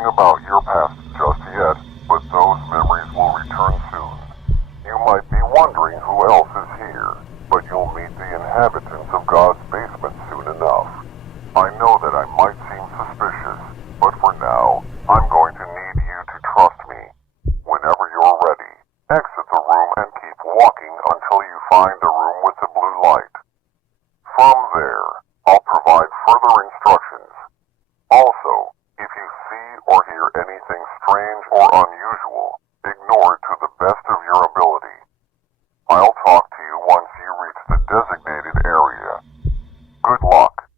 anything about your past just yet, but those memories will return soon. You might be wondering who else is here, but you'll meet the inhabitants of God's basement soon enough. I know that I might seem suspicious, but for now, I'm going to need you to trust me. Whenever you're ready, exit the room and keep walking until you find the room with the blue light. From there, I'll provide further instructions. Also, if you see or hear anything strange or unusual, ignore it to the best of your ability. I'll talk to you once you reach the designated area. Good luck.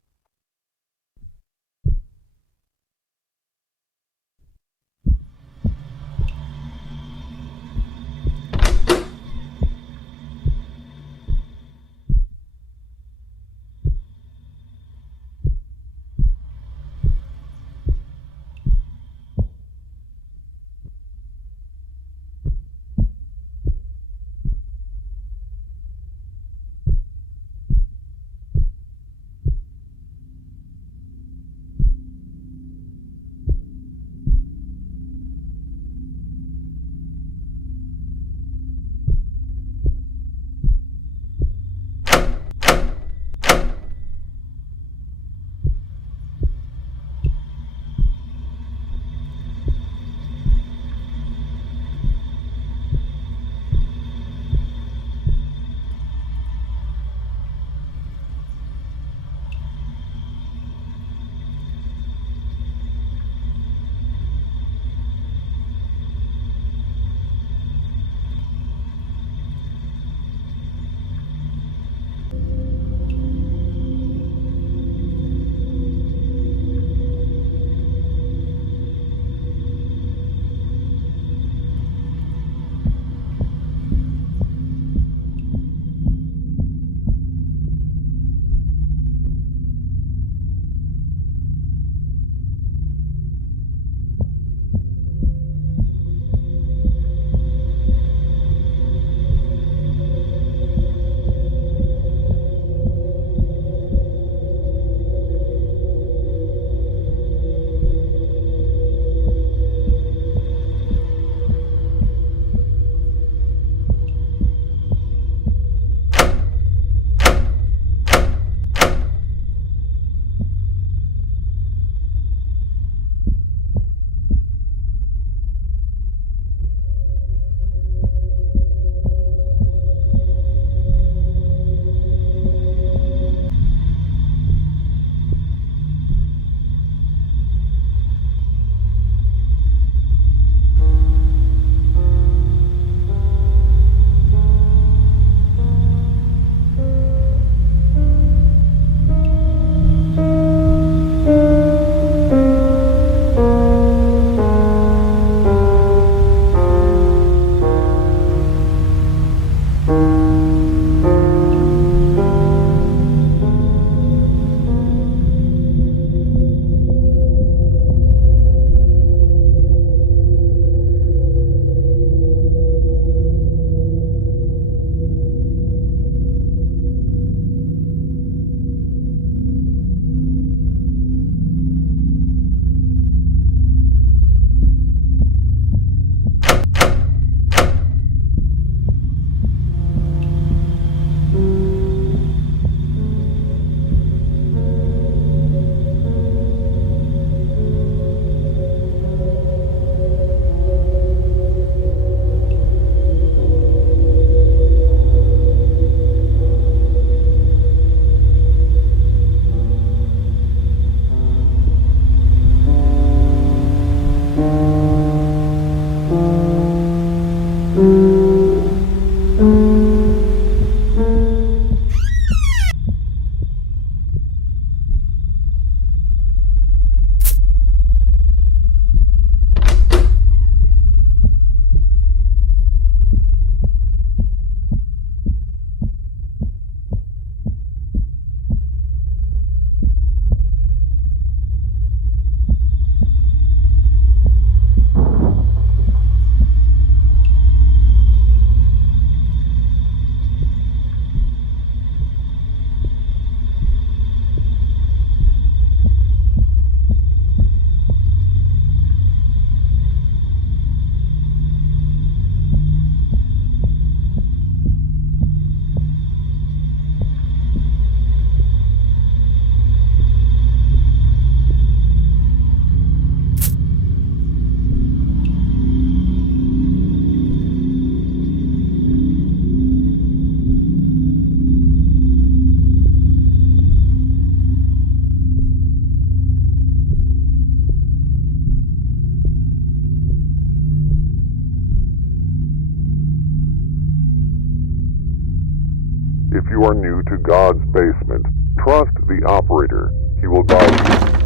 If you are new to God's basement, trust the operator. He will guide you.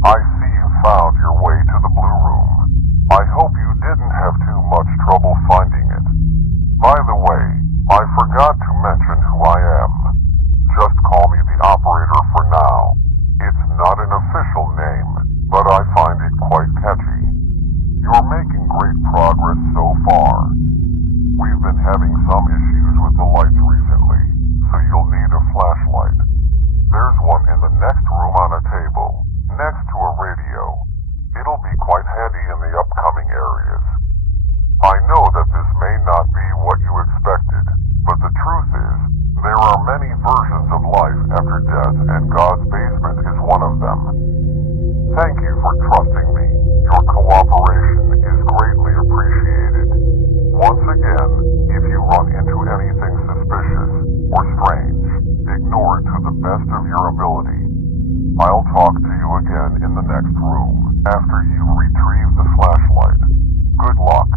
I see you found your way to the Blue Room. I hope you didn't have too much trouble finding it. By the way, I forgot to mention who I am. Just call me the operator for now. It's not an official name, but I find it quite catchy. You're making great progress so far. We've been having some issues with the lights recently, so you'll need a flashlight. There's one in the next room on a table, next to a radio. It'll be quite handy in the upcoming areas. I know that this may not be what you expected, but the truth is, there are many versions of life after death, and God's basement is one of them. Thank you for trusting me. Your cooperation is greatly appreciated. Once again, if you run into anything suspicious or strange, ignore it to the best of your ability. I'll talk to you again in the next room after you retrieve the flashlight. Good luck.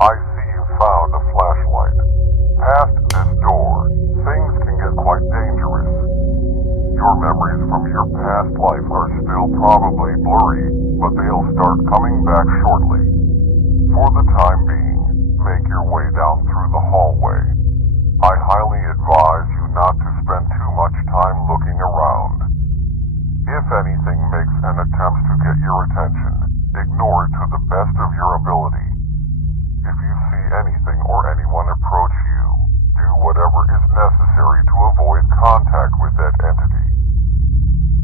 I see you found a flashlight. Past this door, things can get quite dangerous. Your memories from your past life are still probably blurry, but they'll start coming back shortly. For the time being, make your way down through the hallway. I highly advise you not to spend too much time looking around. If anything makes an attempt to get your attention, ignore it to the best of your ability. If you see anything or anyone approach you, do whatever is necessary to avoid contact with that entity.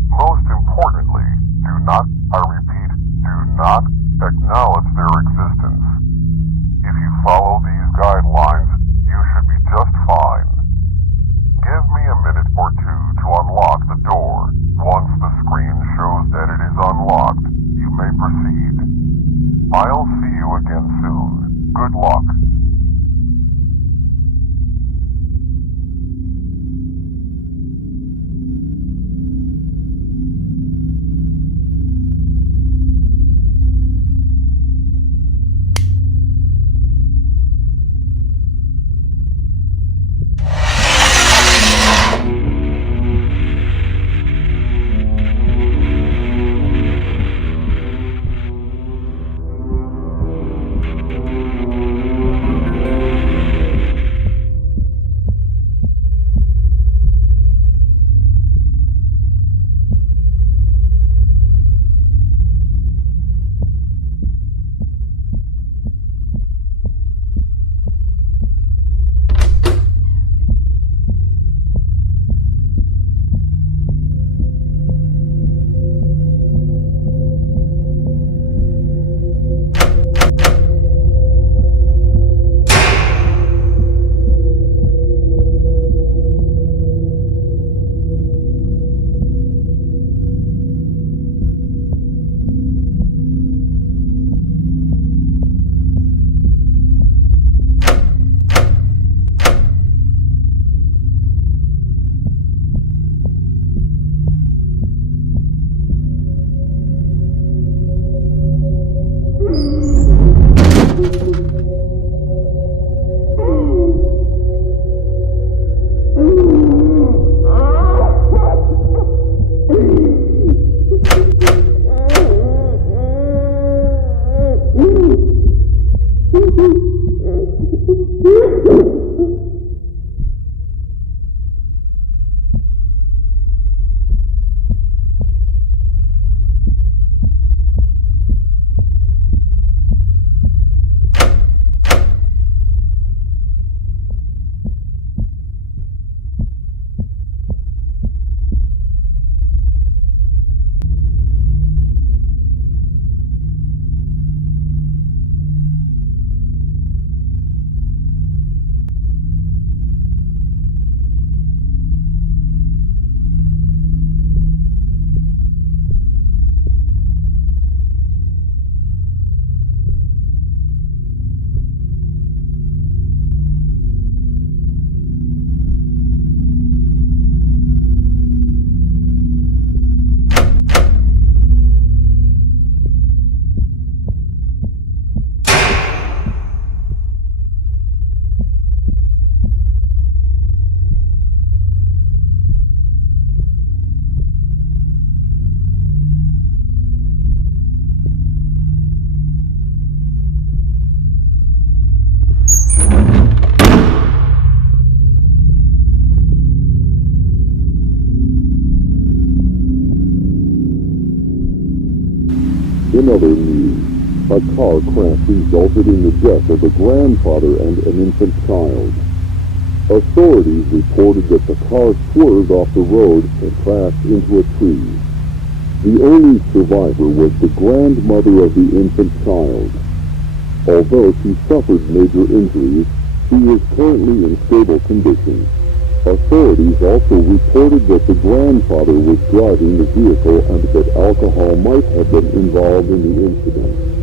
Most importantly, do not, I repeat, do not acknowledge their existence. If you follow these guidelines, you should be just fine. Give me a minute or two to unlock the door. Once the screen shows that it is unlocked, you may proceed. I'll see you again soon. Good luck. In other news, a car crash resulted in the death of a grandfather and an infant child. Authorities reported that the car swerved off the road and crashed into a tree. The only survivor was the grandmother of the infant child. Although she suffered major injuries, she is currently in stable condition. Authorities also reported that the grandfather was driving the vehicle and that alcohol might have been involved in the incident.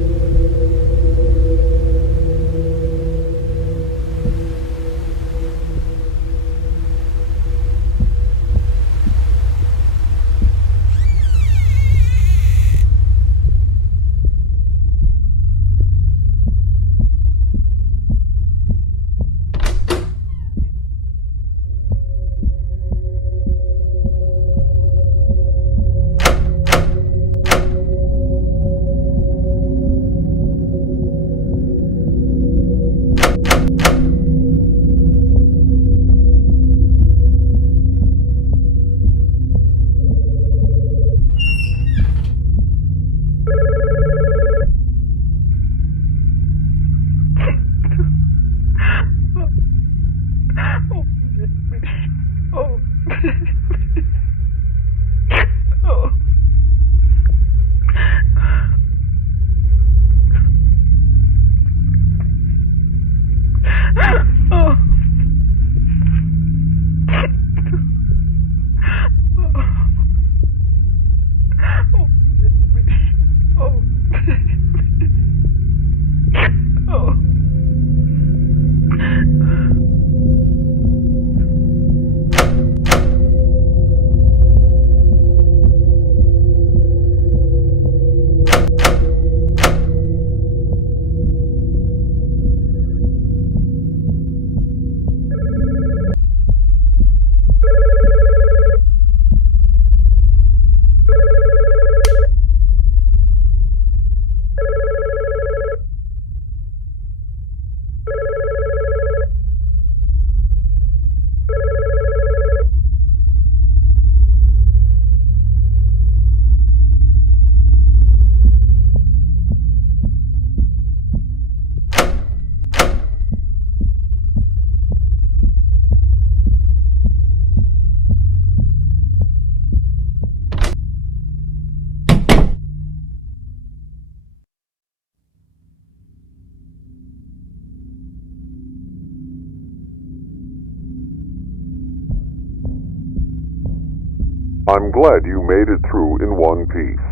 I'm glad you made it through in one piece.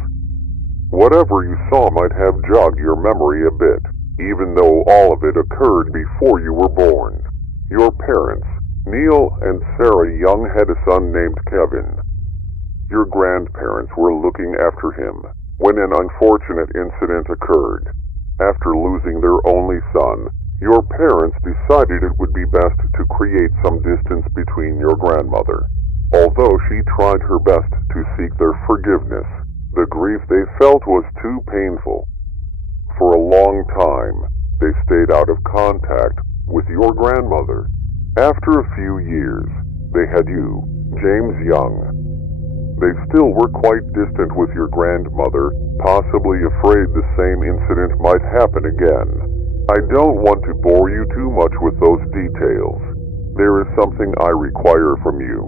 Whatever you saw might have jogged your memory a bit, even though all of it occurred before you were born. Your parents, Neil and Sarah Young, had a son named Kevin. Your grandparents were looking after him when an unfortunate incident occurred. After losing their only son, your parents decided it would be best to create some distance between your grandmother. Although she tried her best to seek their forgiveness, the grief they felt was too painful. For a long time, they stayed out of contact with your grandmother. After a few years, they had you, James Young. They still were quite distant with your grandmother, possibly afraid the same incident might happen again. I don't want to bore you too much with those details. There is something I require from you.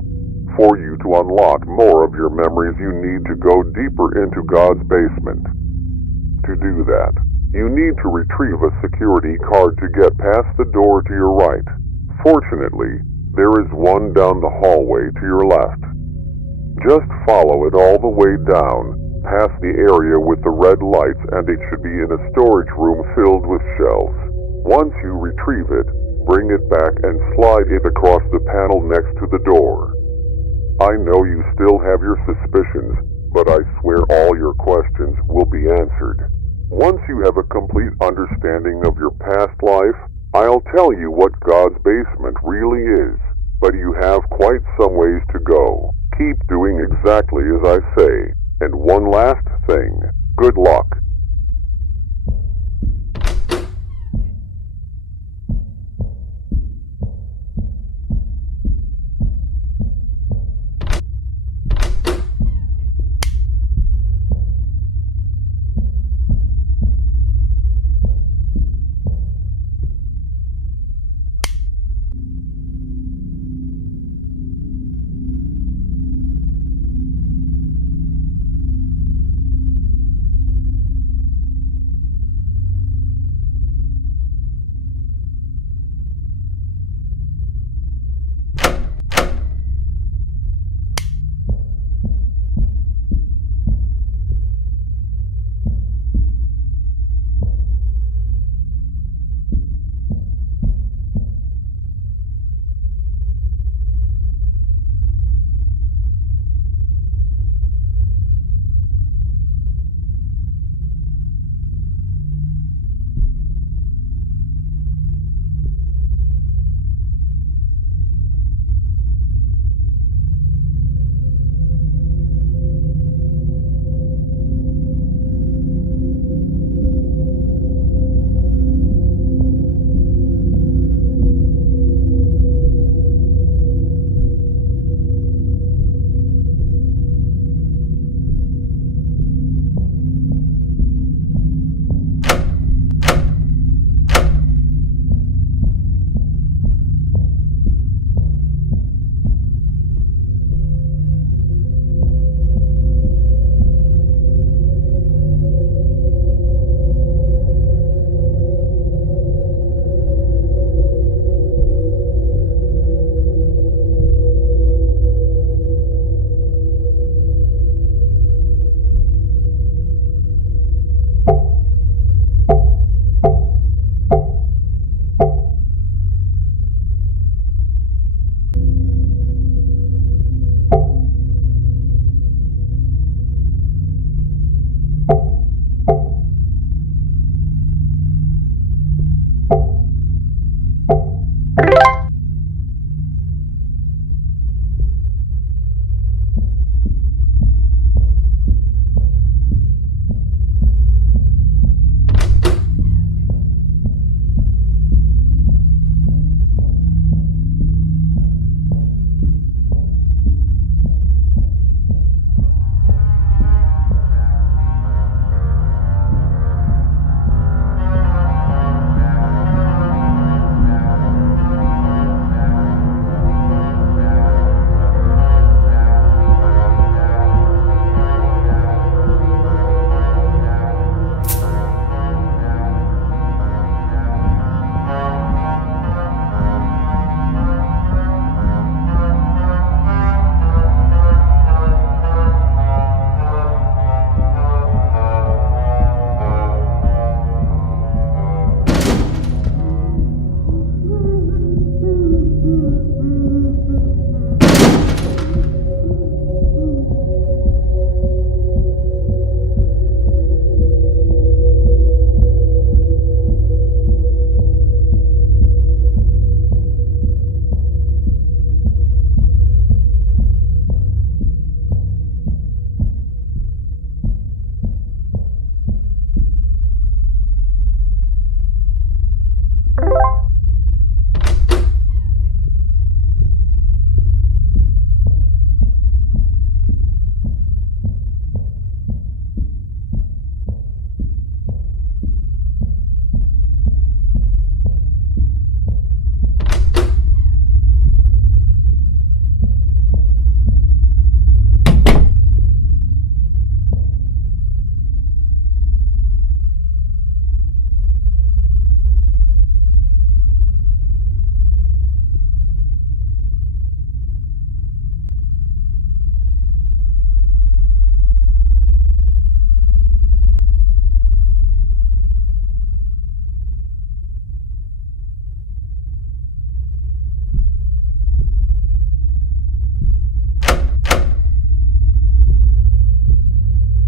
For you to unlock more of your memories, you need to go deeper into God's basement. To do that, you need to retrieve a security card to get past the door to your right. Fortunately, there is one down the hallway to your left. Just follow it all the way down, past the area with the red lights, and it should be in a storage room filled with shelves. Once you retrieve it, bring it back and slide it across the panel next to the door. I know you still have your suspicions, but I swear all your questions will be answered. Once you have a complete understanding of your past life, I'll tell you what God's basement really is, but you have quite some ways to go. Keep doing exactly as I say. And one last thing, good luck.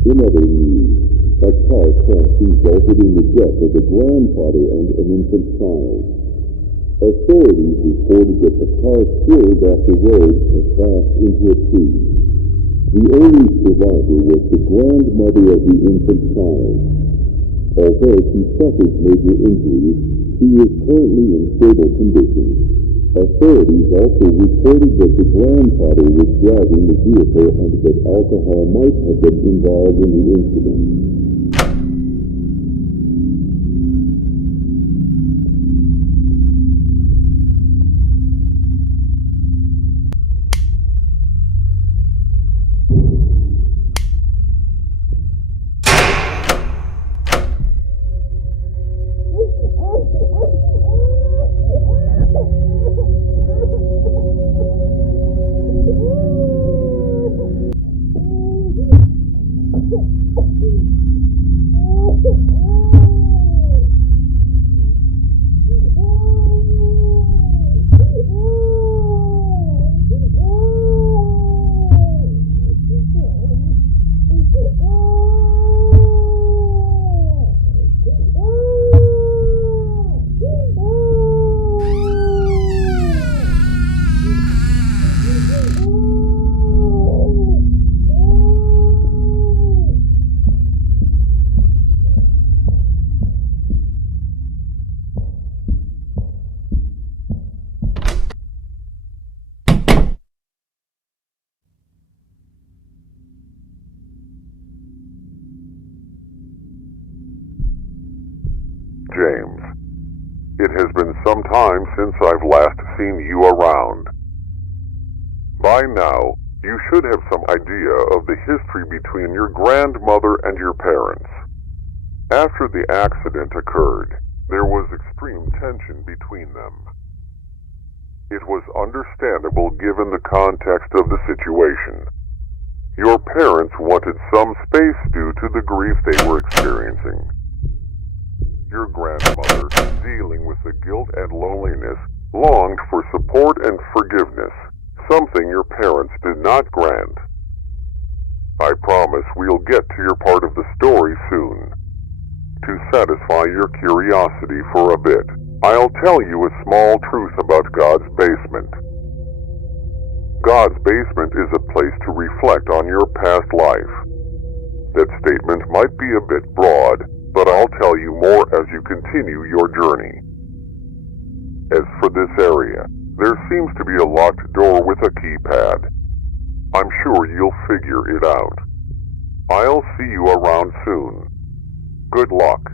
In other news, a car crash resulted in the death of a grandfather and an infant child. Authorities reported that the car swerved off the road and crashed into a tree. The only survivor was the grandmother of the infant child. Although she suffered major injuries, she is currently in stable condition. Authorities also reported that the grandfather was driving the vehicle and that alcohol might have been involved in the incident. James, it has been some time since I've last seen you around. By now, you should have some idea of the history between your grandmother and your parents. After the accident occurred, there was extreme tension between them. It was understandable given the context of the situation. Your parents wanted some space due to the grief they were experiencing. Your grandmother, dealing with the guilt and loneliness, longed for support and forgiveness, something your parents did not grant. I promise we'll get to your part of the story soon. To satisfy your curiosity for a bit, I'll tell you a small truth about God's basement. God's basement is a place to reflect on your past life. That statement might be a bit broad, but I'll tell you more as you continue your journey. As for this area, there seems to be a locked door with a keypad. I'm sure you'll figure it out. I'll see you around soon. Good luck.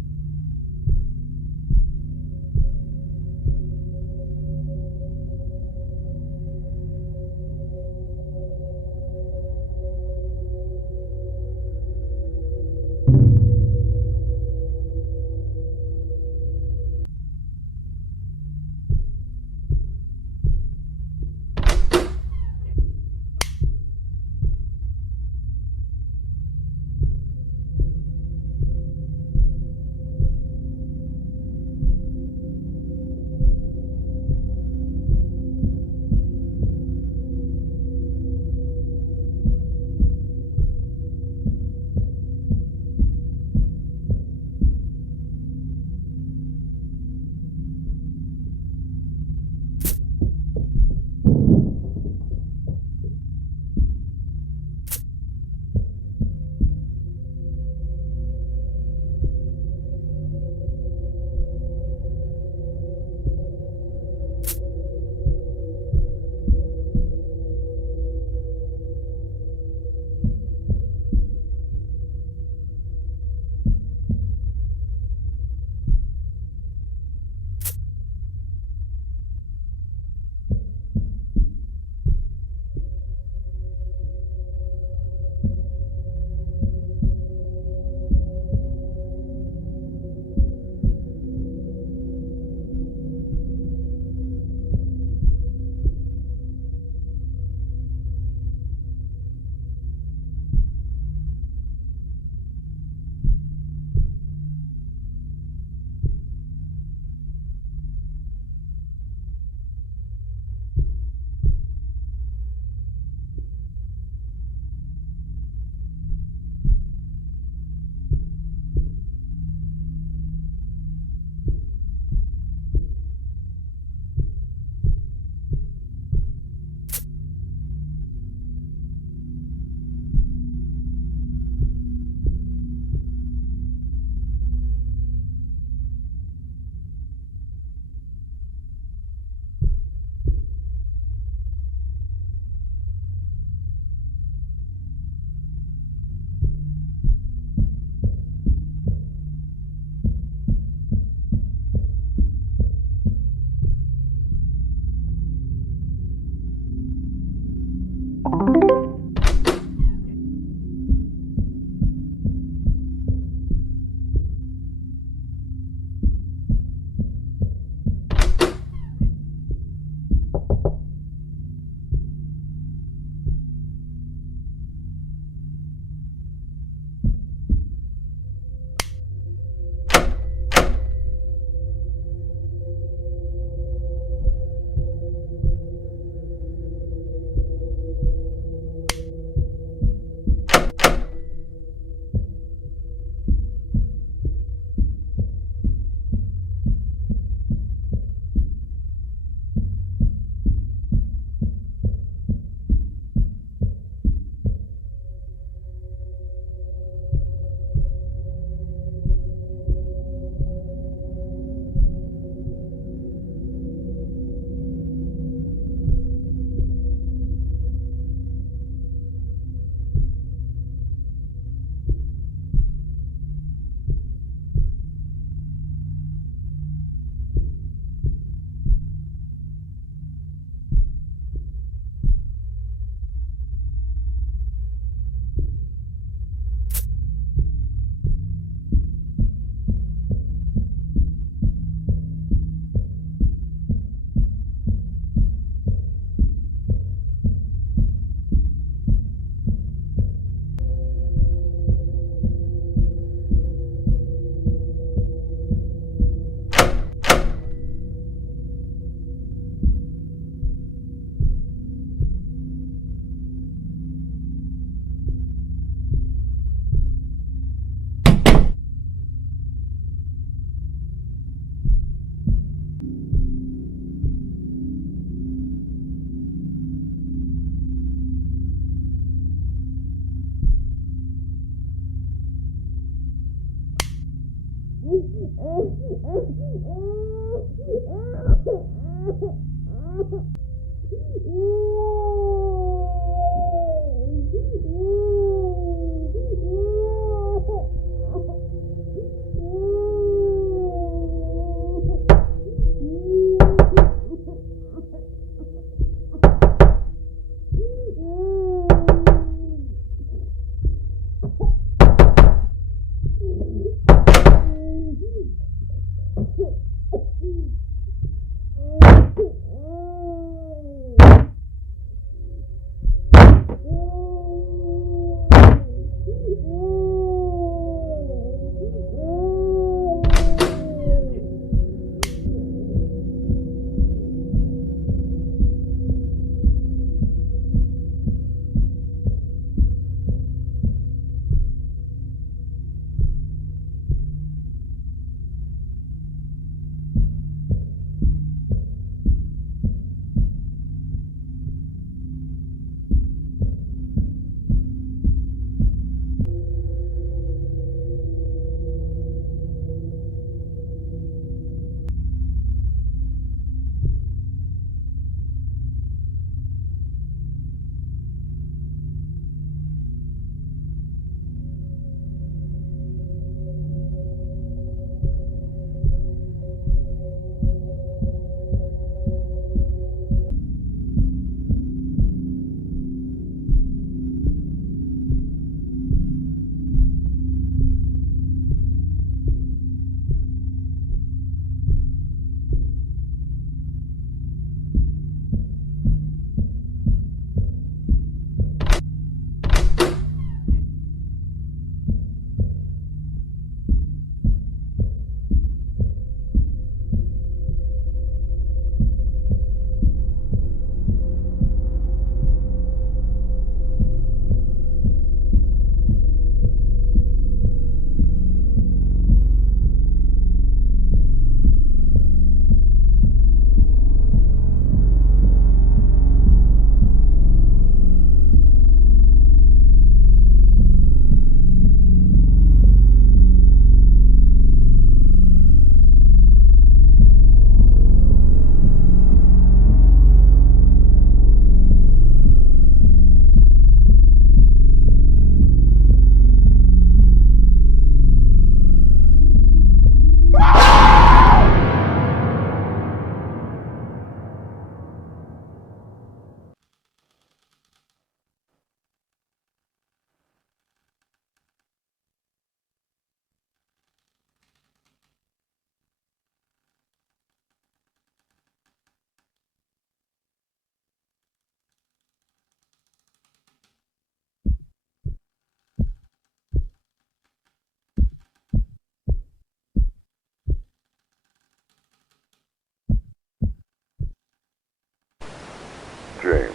James,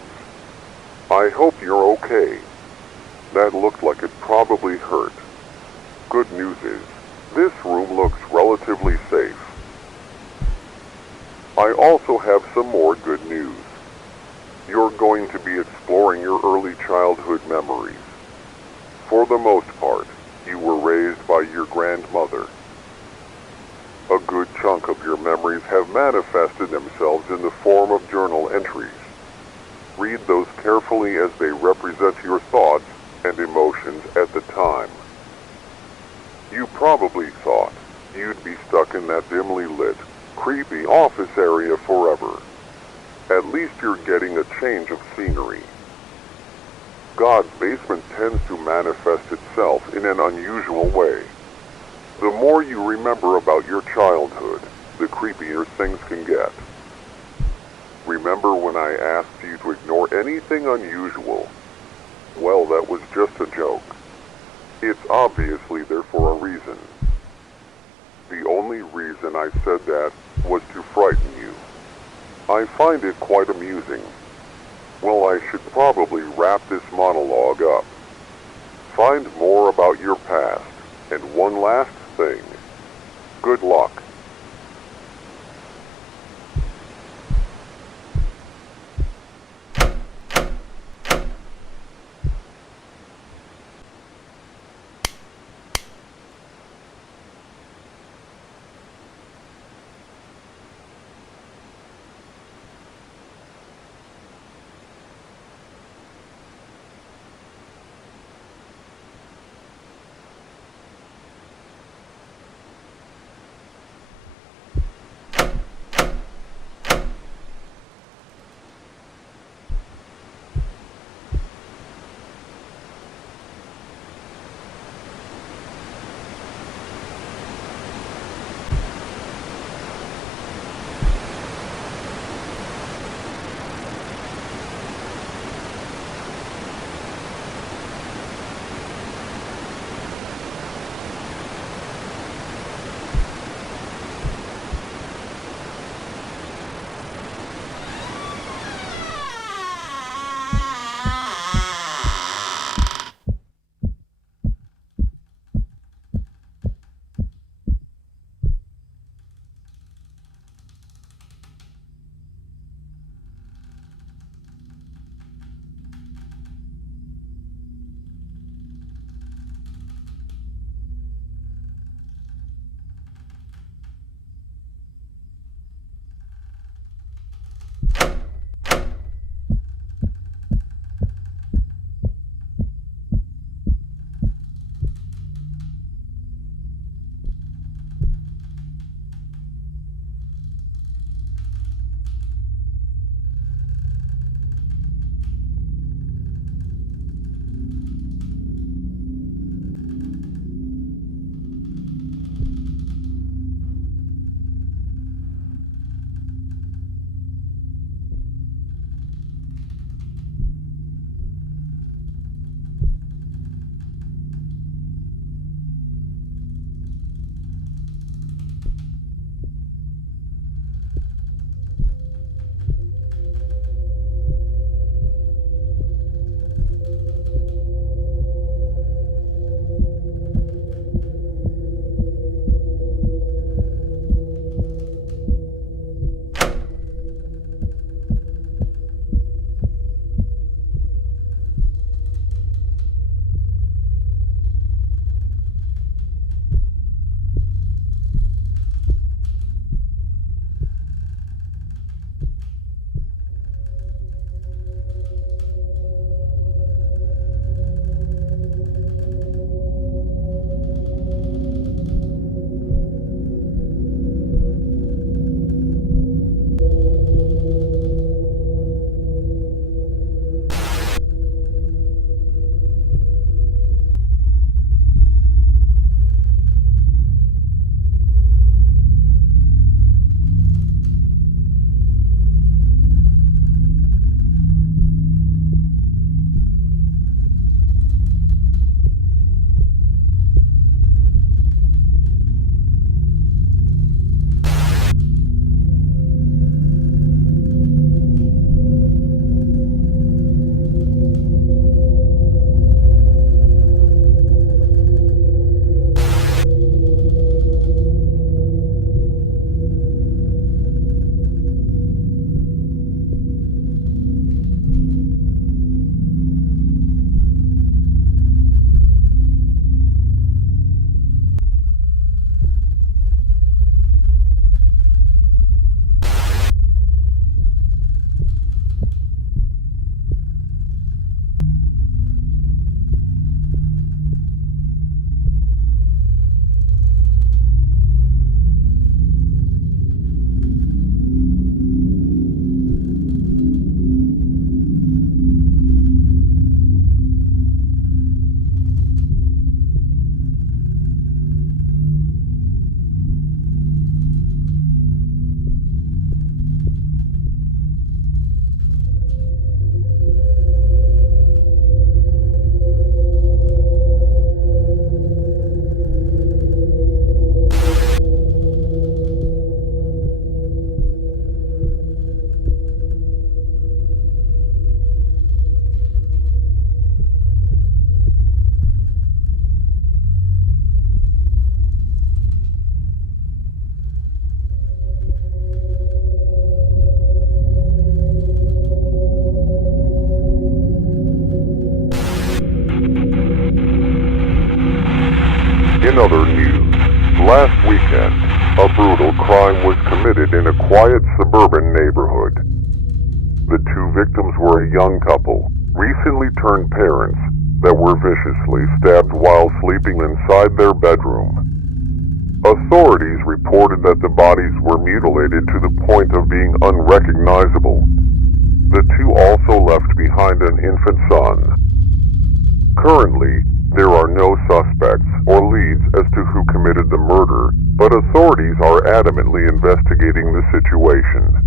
I hope you're okay. That looked like it probably hurt. Good news is, this room looks relatively safe. I also have some more good news. You're going to be exploring your early childhood memories. For the most part, you were raised by your grandmother. A good chunk of your memories have manifested themselves in the form of journal entries. Read those carefully as they represent your thoughts and emotions at the time. You probably thought you'd be stuck in that dimly lit, creepy office area forever. At least you're getting a change of scenery. God's basement tends to manifest itself in an unusual way. The more you remember about your childhood, the creepier things can get. Remember when I asked you to ignore anything unusual? Well, that was just a joke. It's obviously there for a reason. The only reason I said that was to frighten you. I find it quite amusing. Well, I should probably wrap this monologue up. Find more about your past, and one last thing. Good luck. Last weekend, a brutal crime was committed in a quiet suburban neighborhood. The two victims were a young couple, recently turned parents, that were viciously stabbed while sleeping inside their bedroom. Authorities reported that the bodies were mutilated to the point of being unrecognizable. The two also left behind an infant son. Currently, there are no suspects or leads as to who committed the murder, but authorities are adamantly investigating the situation.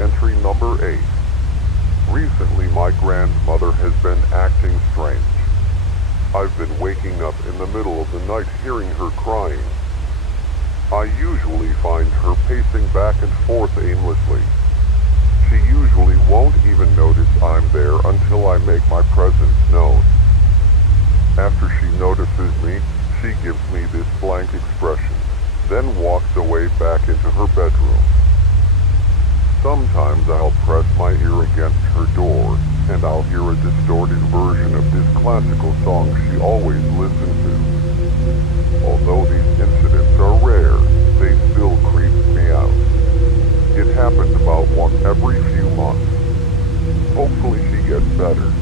Entry number 8. Recently, my grandmother has been acting strange. I've been waking up in the middle of the night hearing her crying. I usually find her pacing back and forth aimlessly. She usually won't even notice I'm there until I make my presence known. After she notices me, she gives me this blank expression, then walks away back into her bedroom. Sometimes I'll press my ear against her door, and I'll hear a distorted version of this classical song she always listened to. Although these incidents are rare, they still creep me out. It happens about once every few months. Hopefully she gets better.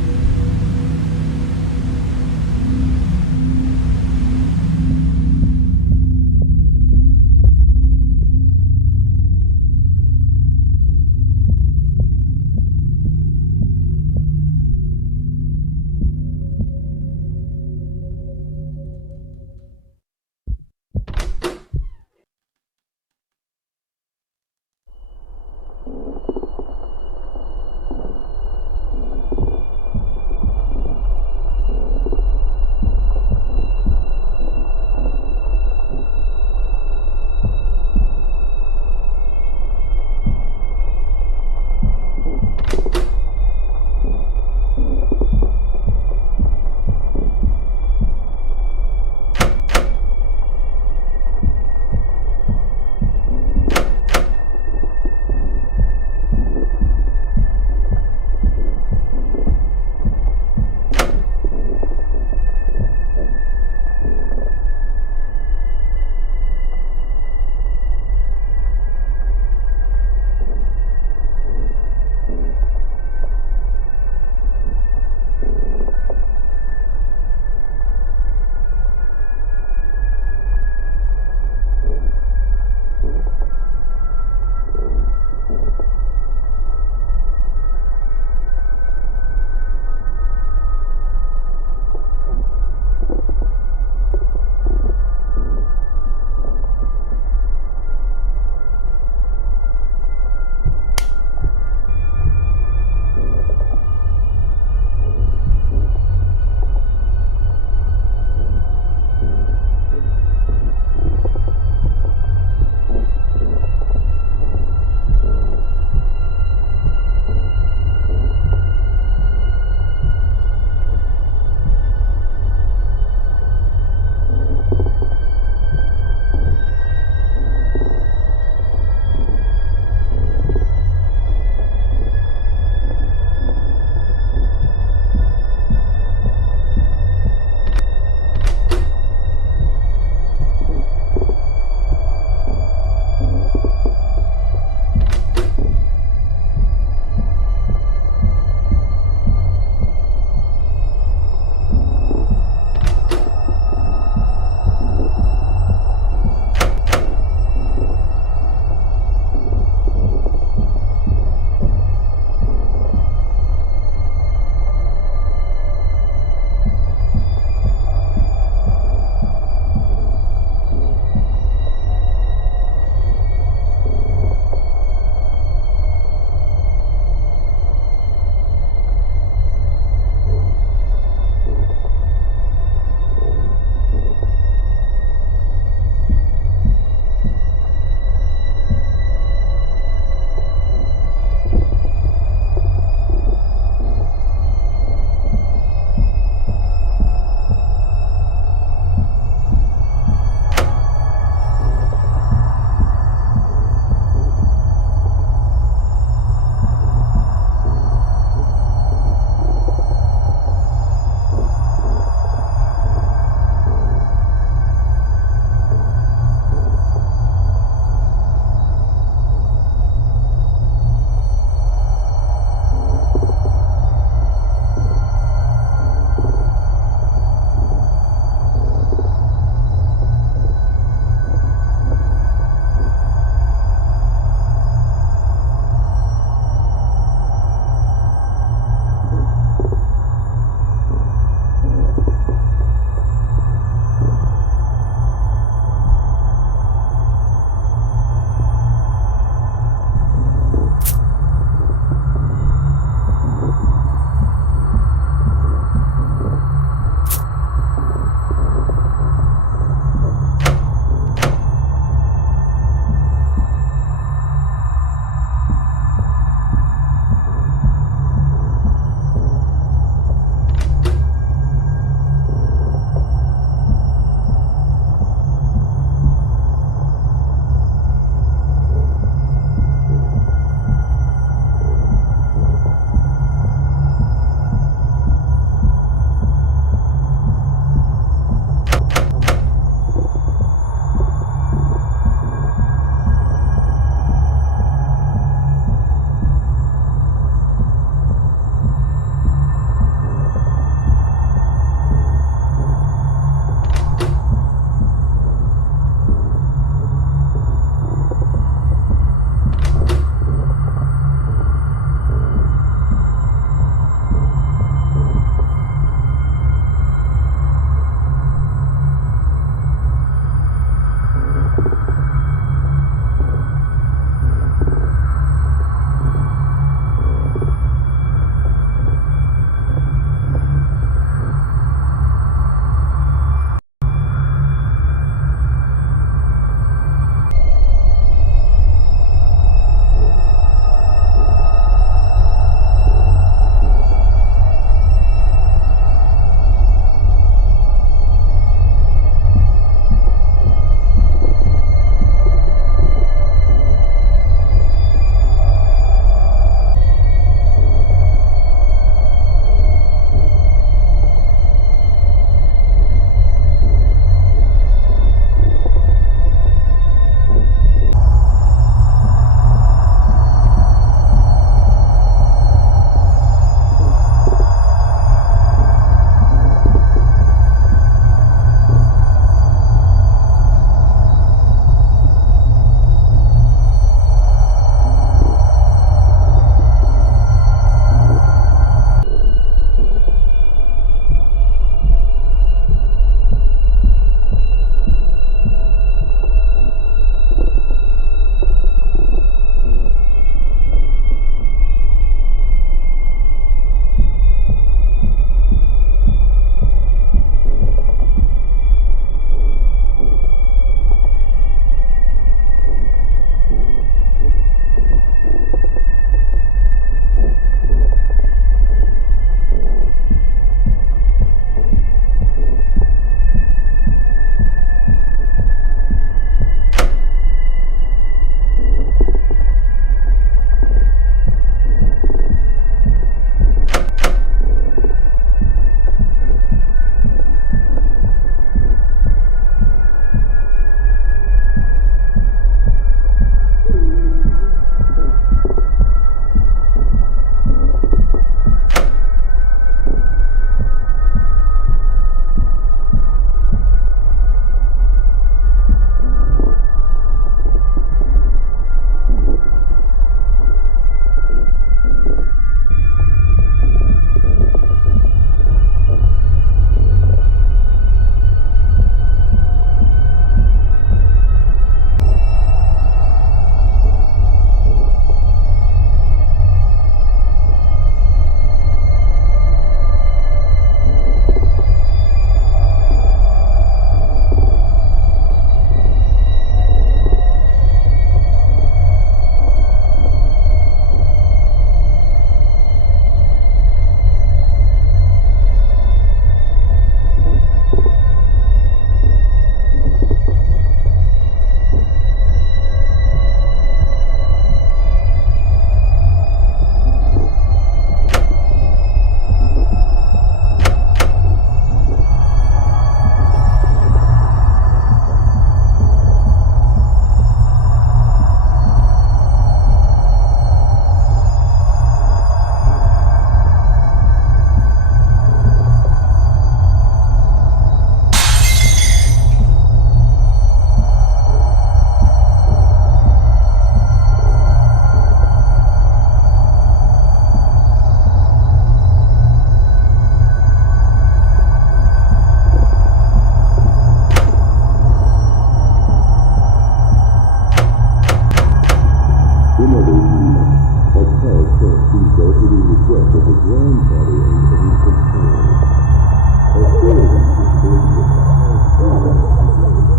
grandfather and an infant child. Authorities reported that the car swerved off the road.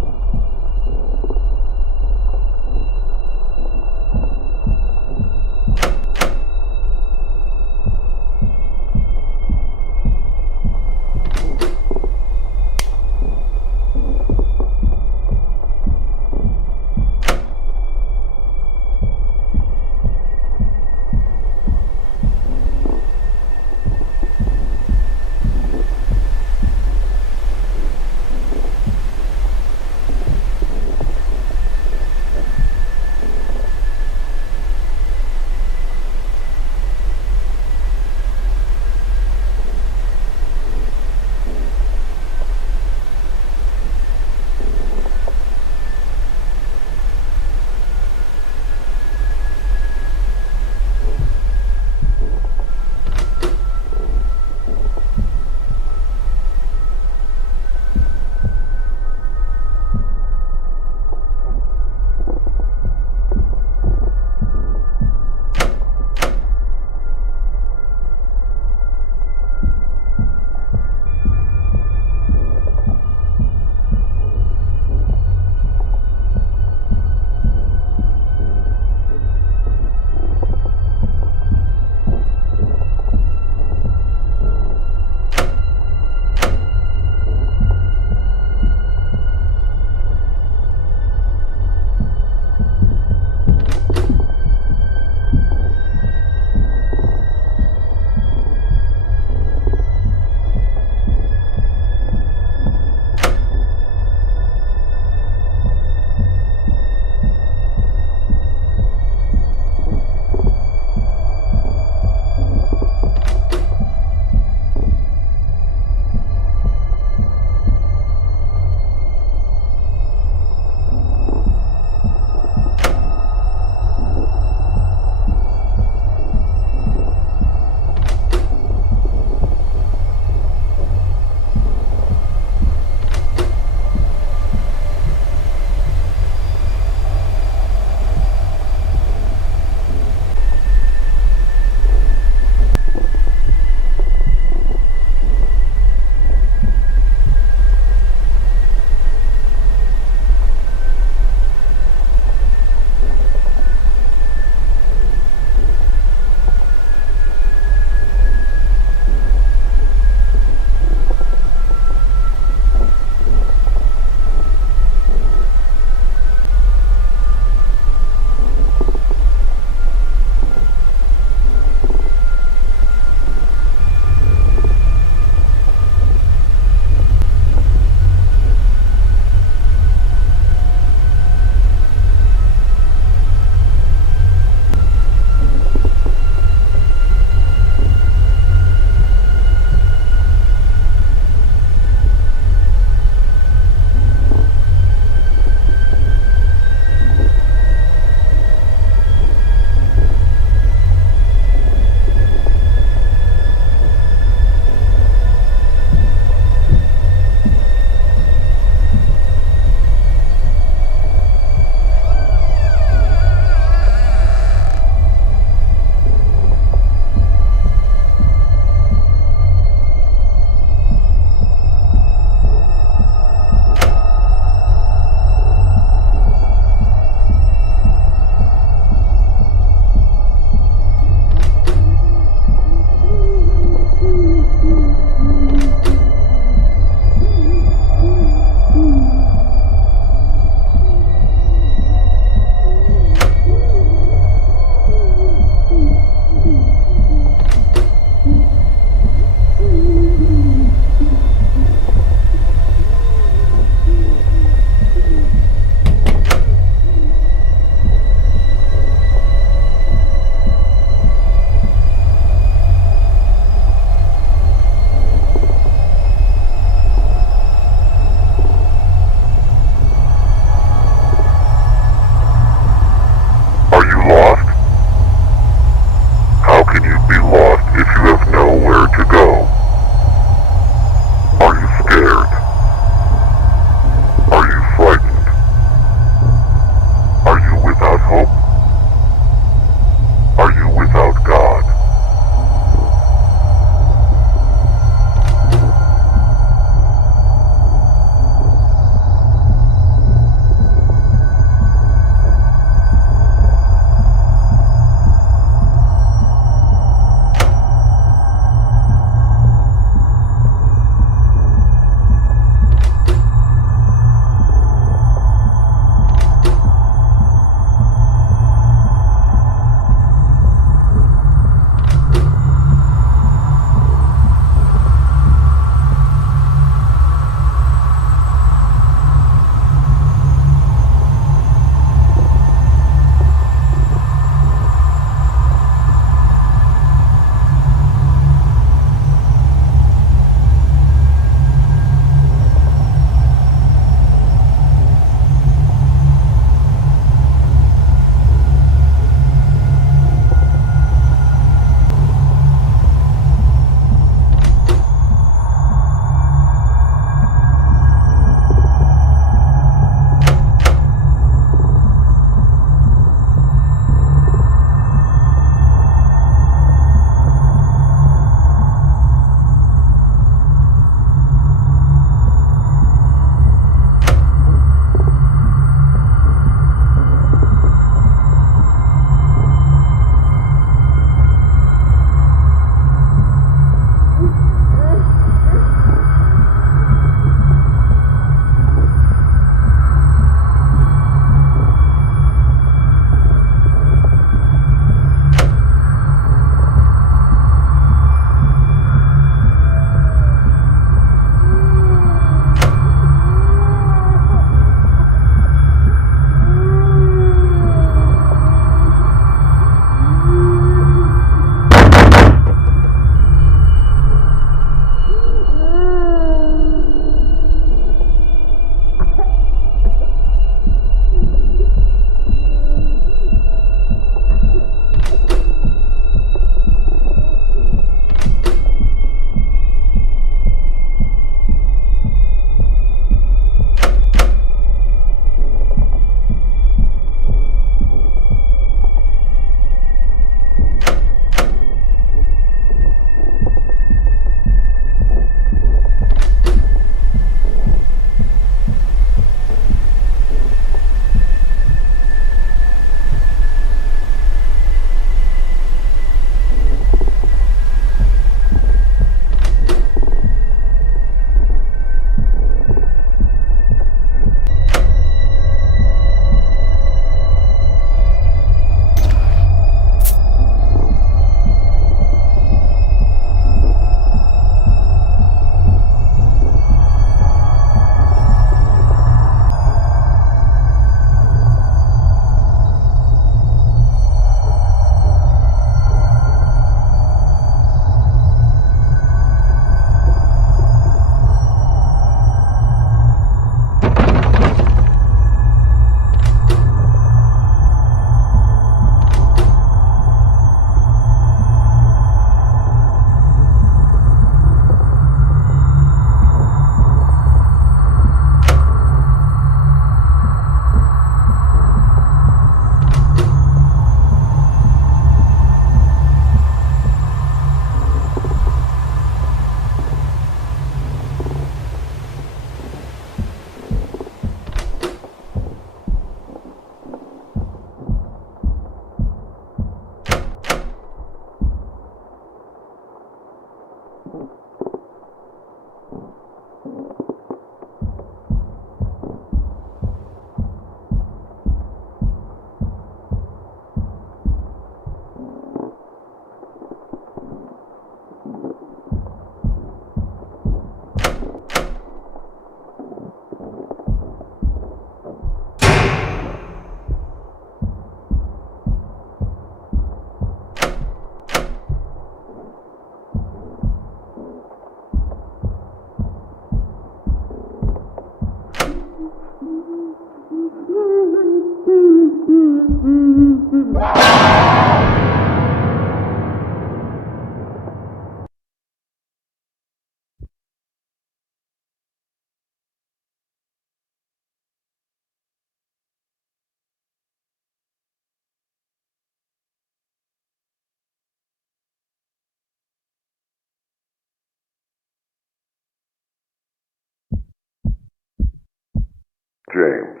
James,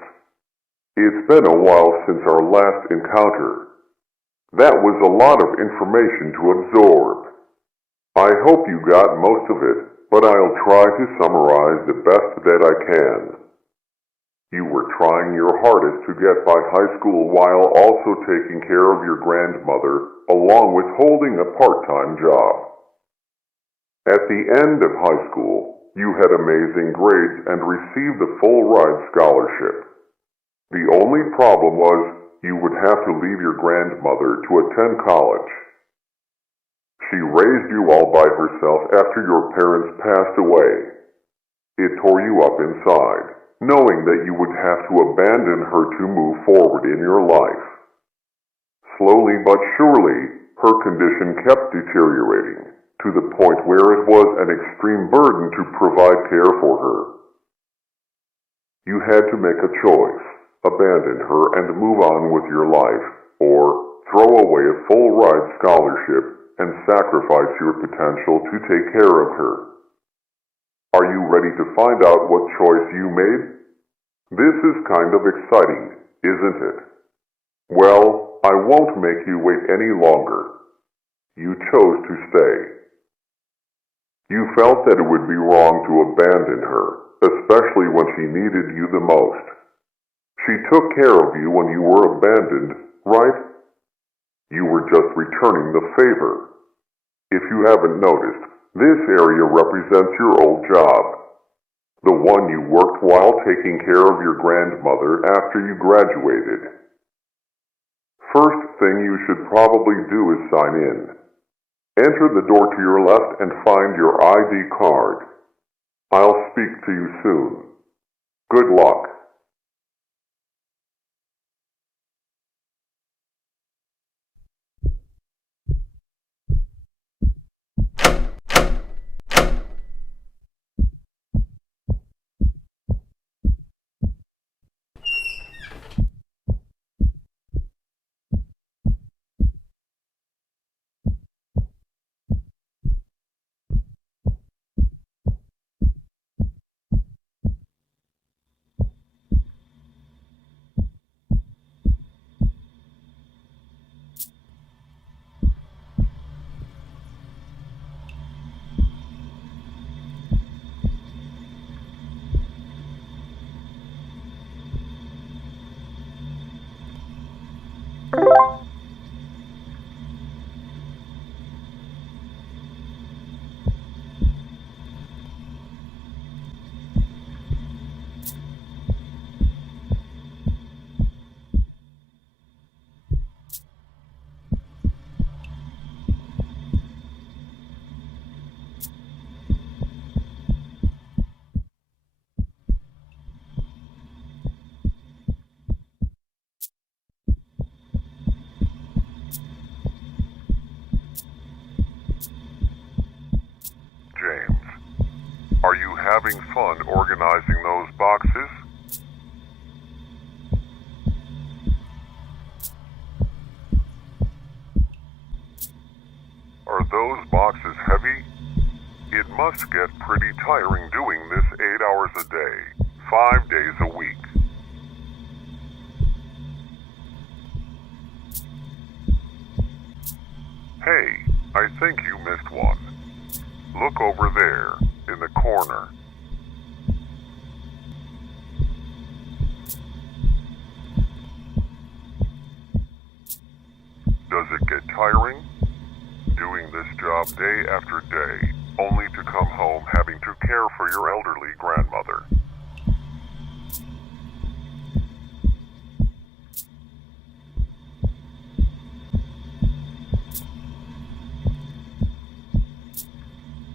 it's been a while since our last encounter. That was a lot of information to absorb. I hope you got most of it, but I'll try to summarize the best that I can. You were trying your hardest to get by high school while also taking care of your grandmother, along with holding a part-time job. At the end of high school, you had amazing grades and received a full-ride scholarship. The only problem was you would have to leave your grandmother to attend college. She raised you all by herself after your parents passed away. It tore you up inside, knowing that you would have to abandon her to move forward in your life. Slowly but surely, her condition kept deteriorating, to the point where it was an extreme burden to provide care for her. You had to make a choice. Abandon her and move on with your life, or throw away a full-ride scholarship and sacrifice your potential to take care of her. Are you ready to find out what choice you made? This is kind of exciting, isn't it? Well, I won't make you wait any longer. You chose to stay. You felt that it would be wrong to abandon her, especially when she needed you the most. She took care of you when you were abandoned, right? You were just returning the favor. If you haven't noticed, this area represents your old job. The one you worked while taking care of your grandmother after you graduated. First thing you should probably do is sign in. Enter the door to your left and find your ID card. I'll speak to you soon. Good luck. James, are you having fun organizing those boxes? Are those boxes heavy? It must get pretty tiring doing this 8 hours a day, 5 days a week. Hey, I think you missed one. Look over there, in the corner. Does it get tiring? Doing this job day after day, only to come home having to care for your elderly grandmother.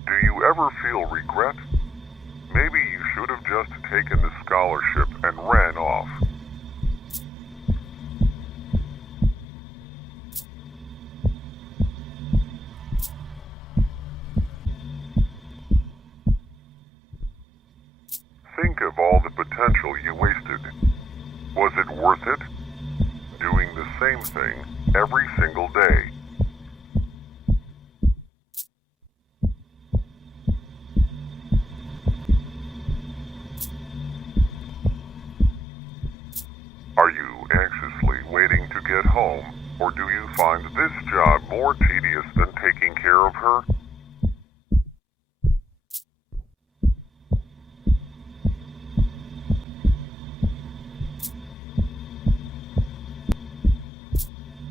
Do you ever feel regret? Maybe you should have just taken the scholarship and ran off. Think of all the potential you wasted. Was it worth it? Doing the same thing every single day. at home, or do you find this job more tedious than taking care of her?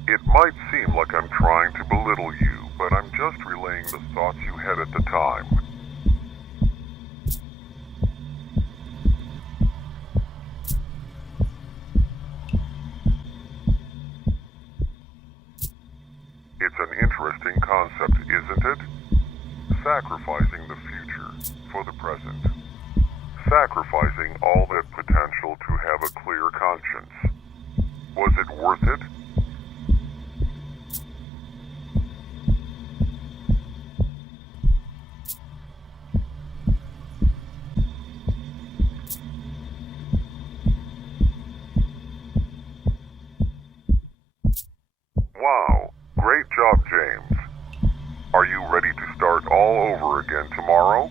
It might seem like I'm trying to belittle you, but I'm just relaying the thoughts you had at the time. It's an interesting concept, isn't it? Sacrificing the future for the present. Sacrificing all that potential to have a clear conscience. Was it worth it? Wow, great job, James. Are you ready to start all over again tomorrow?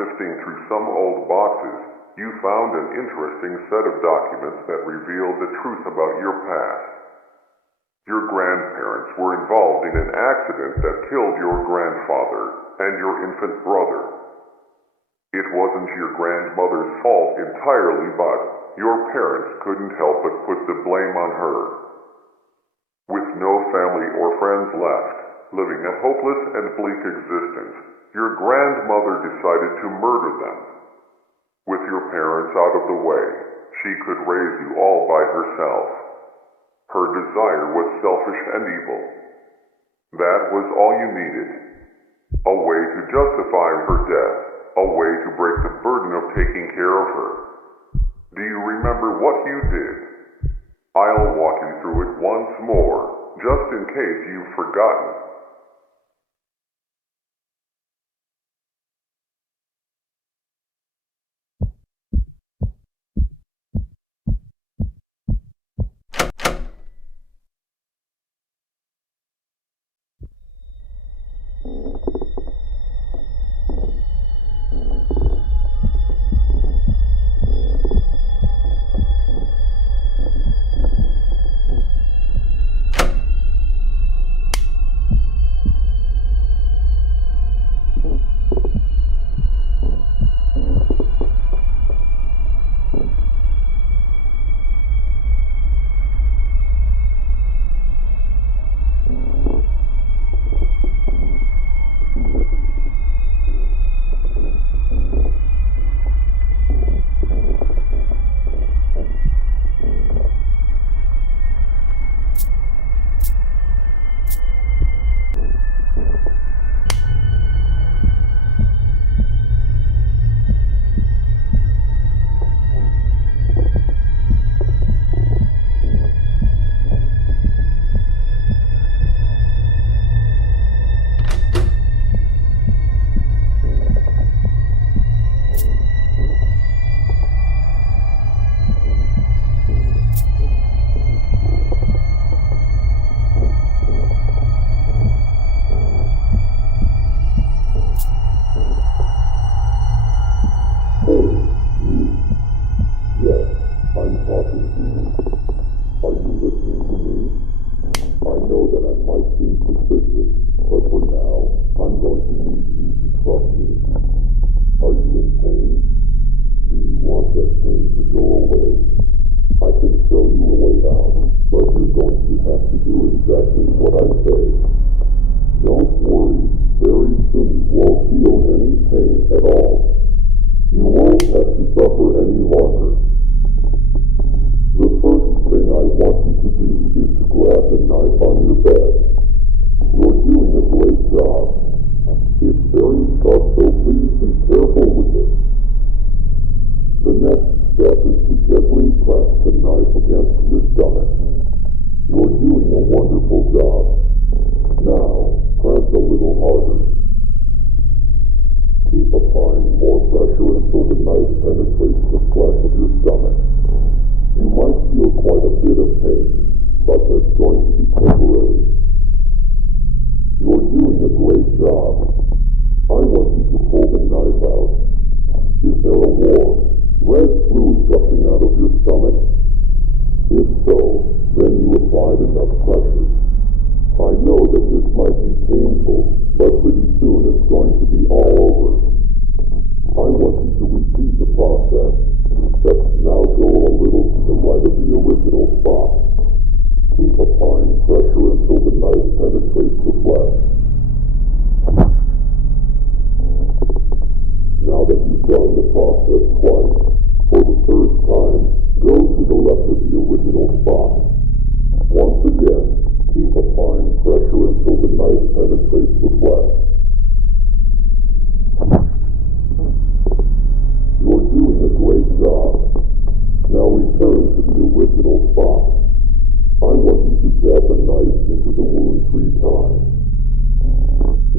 sifting through some old boxes, you found an interesting set of documents that revealed the truth about your past. Your grandparents were involved in an accident that killed your grandfather and your infant brother. It wasn't your grandmother's fault entirely, but your parents couldn't help but put the blame on her. With no family or friends left, living a hopeless and bleak existence, your grandmother decided to murder them. With your parents out of the way, she could raise you all by herself. Her desire was selfish and evil. That was all you needed. A way to justify her death, a way to break the burden of taking care of her. Do you remember what you did? I'll walk you through it once more, just in case you've forgotten.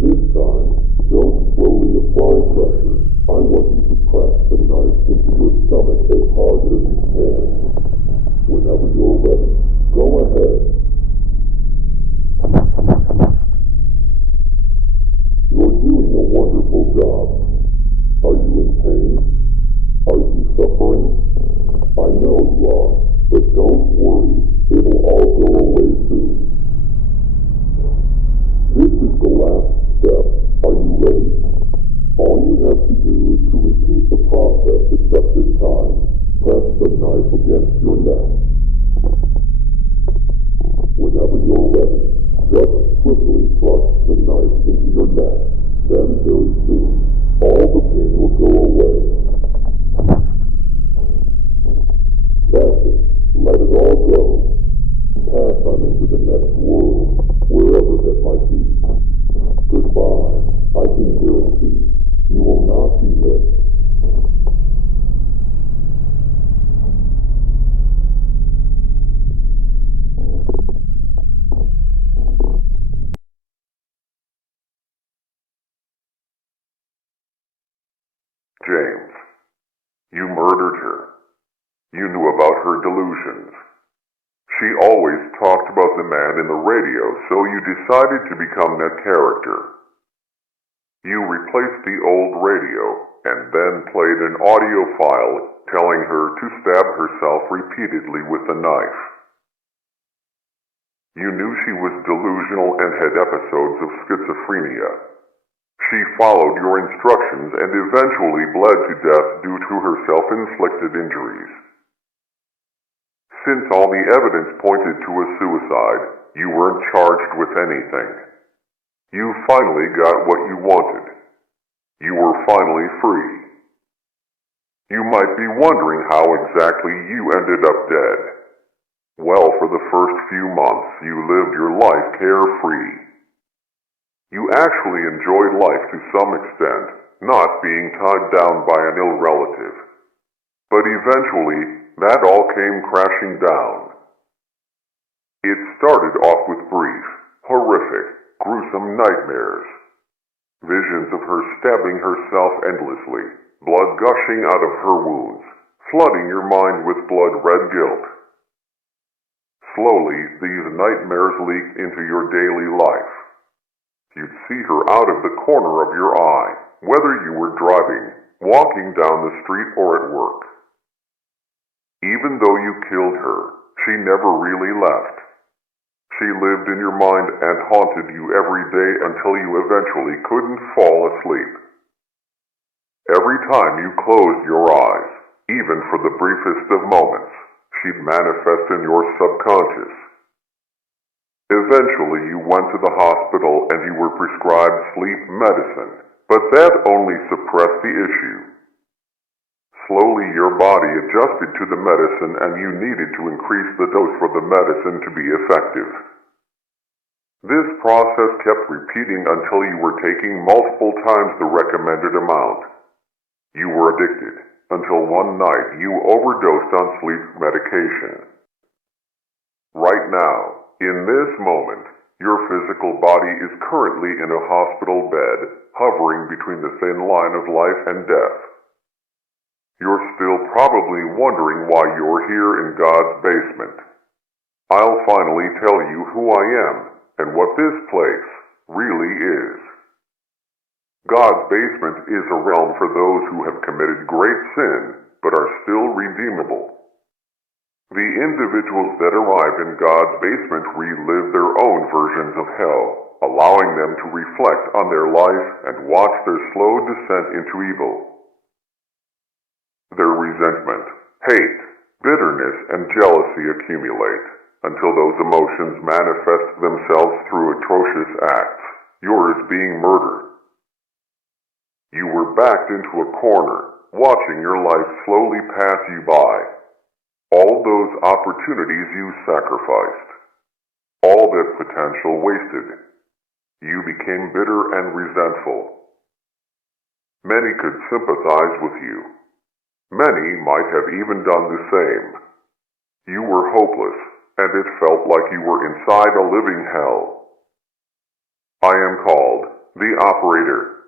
This time, don't slowly apply pressure. I want you to press the knife James, you murdered her. You knew about her delusions. She always talked about the man in the radio, so you decided to become that character. You replaced the old radio and then played an audio file telling her to stab herself repeatedly with a knife. You knew she was delusional and had episodes of schizophrenia. She followed your instructions and eventually bled to death due to her self-inflicted injuries. Since all the evidence pointed to a suicide, you weren't charged with anything. You finally got what you wanted. You were finally free. You might be wondering how exactly you ended up dead. Well, for the first few months, you lived your life carefree. You actually enjoyed life to some extent, not being tied down by an ill relative. But eventually, that all came crashing down. It started off with brief, horrific, gruesome nightmares. Visions of her stabbing herself endlessly, blood gushing out of her wounds, flooding your mind with blood-red guilt. Slowly, these nightmares leaked into your daily life. You'd see her out of the corner of your eye, whether you were driving, walking down the street, or at work. Even though you killed her, she never really left. She lived in your mind and haunted you every day until you eventually couldn't fall asleep. Every time you closed your eyes, even for the briefest of moments, she'd manifest in your subconscious. Eventually you went to the hospital and you were prescribed sleep medicine, but that only suppressed the issue. Slowly your body adjusted to the medicine and you needed to increase the dose for the medicine to be effective. This process kept repeating until you were taking multiple times the recommended amount. You were addicted until one night you overdosed on sleep medication. Right now, in this moment, your physical body is currently in a hospital bed, hovering between the thin line of life and death. You're still probably wondering why you're here in God's basement. I'll finally tell you who I am and what this place really is. God's basement is a realm for those who have committed great sin but are still redeemable. The individuals that arrive in God's basement relive their own versions of hell, allowing them to reflect on their life and watch their slow descent into evil. Their resentment, hate, bitterness, and jealousy accumulate until those emotions manifest themselves through atrocious acts, yours being murder. You were backed into a corner, watching your life slowly pass you by. All those opportunities you sacrificed. All that potential wasted. You became bitter and resentful. Many could sympathize with you. Many might have even done the same. You were hopeless, and it felt like you were inside a living hell. I am called the Operator.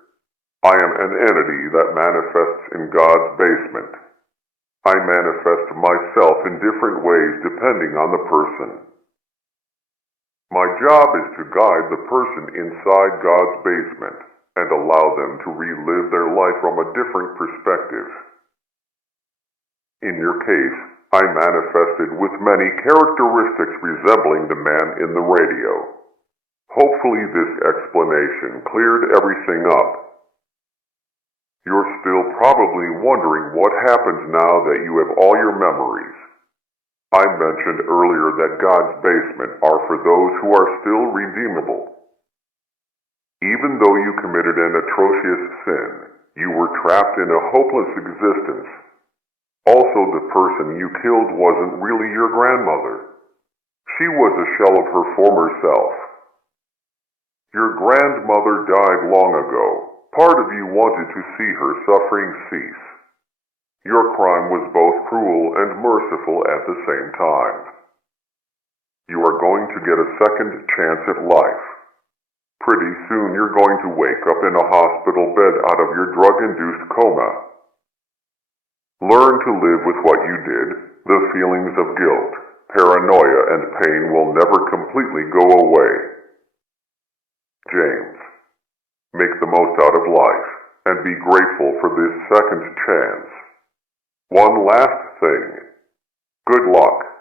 I am an entity that manifests in God's basement. I manifest myself in different ways depending on the person. My job is to guide the person inside God's basement and allow them to relive their life from a different perspective. In your case, I manifested with many characteristics resembling the man in the radio. Hopefully this explanation cleared everything up. You're still probably wondering what happens now that you have all your memories. I mentioned earlier that God's basement are for those who are still redeemable. Even though you committed an atrocious sin, you were trapped in a hopeless existence. Also, the person you killed wasn't really your grandmother. She was a shell of her former self. Your grandmother died long ago. Part of you wanted to see her suffering cease. Your crime was both cruel and merciful at the same time. You are going to get a second chance at life. Pretty soon you're going to wake up in a hospital bed out of your drug-induced coma. Learn to live with what you did. The feelings of guilt, paranoia, and pain will never completely go away. James, make the most out of life and be grateful for this second chance. One last thing. Good luck.